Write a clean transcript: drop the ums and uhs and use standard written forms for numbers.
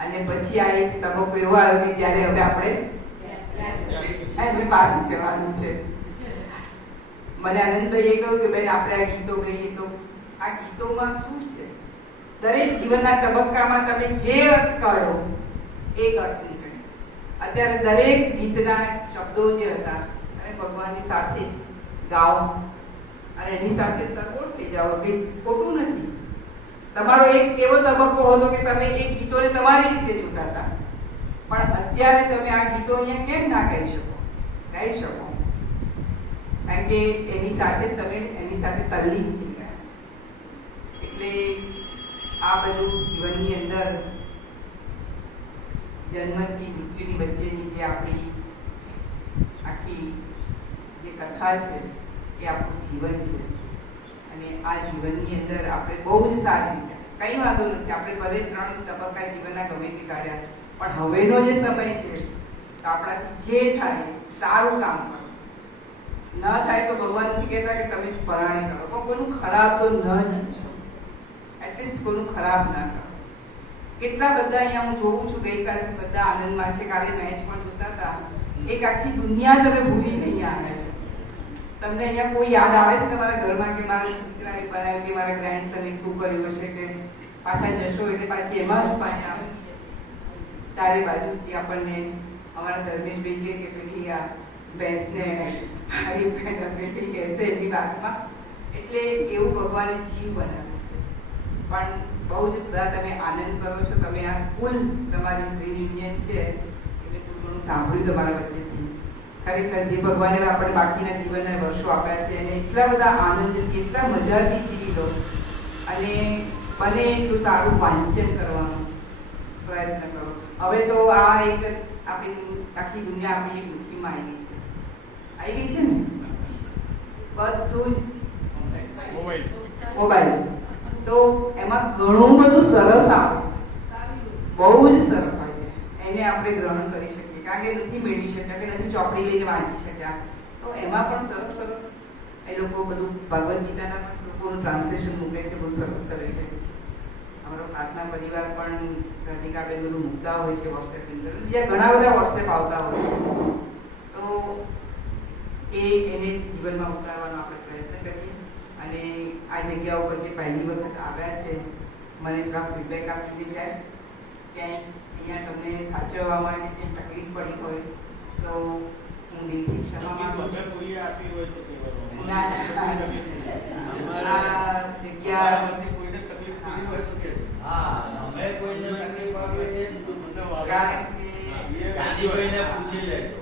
અને પછી આ એક તબક્કો એવો આવ્યો કે જ્યારે હવે આપણે પાછી જવાનું છે. મને આનંદભાઈએ કહ્યું કે બેન આપણે આ ગીતો ગઈએ તો આ ગીતોમાં શું છે? દરેક જીવનના તબક્કામાં તમે જે અર્થ કાઢો એક અર્થ નીકળે. અત્યારે દરેક ગીતના શબ્દો જે હતા તમે ભગવાનની સાથે ગાઓ અને એની સાથે તરબોળ થઈ જાઓ, કંઈ ખોટું નથી. તમારો એક એવો તબક્કો હતો કે તમે એ ગીતોને તમારી રીતે જોતા હતા, પણ અત્યારે તમે આ ગીતો અહીંયા કેમ ના ગાઈ શકો? ગાઈ શકો, કારણ કે એની સાથે તમે એની સાથે તલ્લીન થઈ ગયા. એટલે આ બધું જીવનની અંદર જન્મથી મૃત્યુની વચ્ચેની જે આપણી આખી જે કથા છે એ આપણું જીવન છે. અને આ જીવનની અંદર આપણે બહુ જ સારી રીતે, કંઈ વાંધો નથી, આપણે ભલે 3 તબક્કા જીવનના ગમે તે કાઢ્યા, પણ હવેનો જે સમય છે તો આપણાથી જે થાય સારું કામ કરો. ન થાય તો ભગવાન નથી કહેતા કે તમે પરાણે કરો, પણ કોઈનું ખરાબ તો ન જ છો. એટલીસ્ટ કોઈનું ખરાબ ના કરો. કેટલા બધા અહીંયા હું જોઉં છું, ગઈકાલે બધા આનંદમાં છે, કાલે મેચ પણ જોતા હતા. એક આખી દુનિયા તમે ભૂલી નહીં આવ્યા છે. તમને અહીંયા કોઈ યાદ આવે છે તમારા ઘરમાં કે મારા દીકરાએ બનાવ્યું કે મારા ગ્રેન્ડસને શું કર્યું હશે, કે પાછા જશો એટલે પાછી એમાં જ પાછા ચારે બાજુથી આપણને અમારા ધર્મેશભાઈ કે પેલી આ ભેંસને હરી પેટી કહેશે એની વાતમાં. એટલે એવું ભગવાને જીવ બનાવ્યું છે. પણ બહુ જ બધા તમે આનંદ કરો છો. તમે આ સ્કૂલ તમારી રિયુનિયન છે એ મેં થોડું ઘણું સાંભળ્યું તમારા વચ્ચેથી. ખરેખર જે ભગવાને આપણે બાકીના જીવનના વર્ષો આપ્યા છે એને એટલા બધા આનંદથી, એટલા મજાથી જીવી લો અને બને એટલું સારું વાંચન કરવાનો પ્રયત્ન કરો. હવે તો આ એક આપણી આખી દુનિયા આપણી મુઠ્ઠીમાં આવી ગઈ છે ને, બધું જ મોબાઈલ. તો એમાં ઘણું બધું સરસ આવે, બહુ જ સરસ હોય છે. એને આપણે ગ્રહણ કરી શકીએ, કારણ કે નથી મેળવી શક્યા કે નથી ચોપડી લઈને વાંચી શક્યા, તો એમાં પણ સરસ સરસ એ લોકો બધું ભગવદ્ ગીતાના પણ લોકોનું ટ્રાન્સલેશન મૂકે છે, બહુ સરસ કરે છે. અમારો પ્રાર્થના પરિવાર પણ રાધિકાબેન બધું મૂકતા હોય છે વોટ્સએપ અંદર, બીજા ઘણા બધા વોટ્સએપ આવતા હોય છે. તો એને જીવનમાં ઉતારવાનો આપણે પ્રયત્ન કરીએ. અને આ જગ્યા ઉપર જે પહેલી વખત આવ્યા છે મને થોડા ફીડબેક આપી દે જાય. ક્યાંય અહીંયા તમને સાચવવામાં કે ક્યાંય તકલીફ પડી હોય તો હું દિલથી ક્ષમા માંગુ છું. ના આ જગ્યા કારણ કે પૂછી લેજો.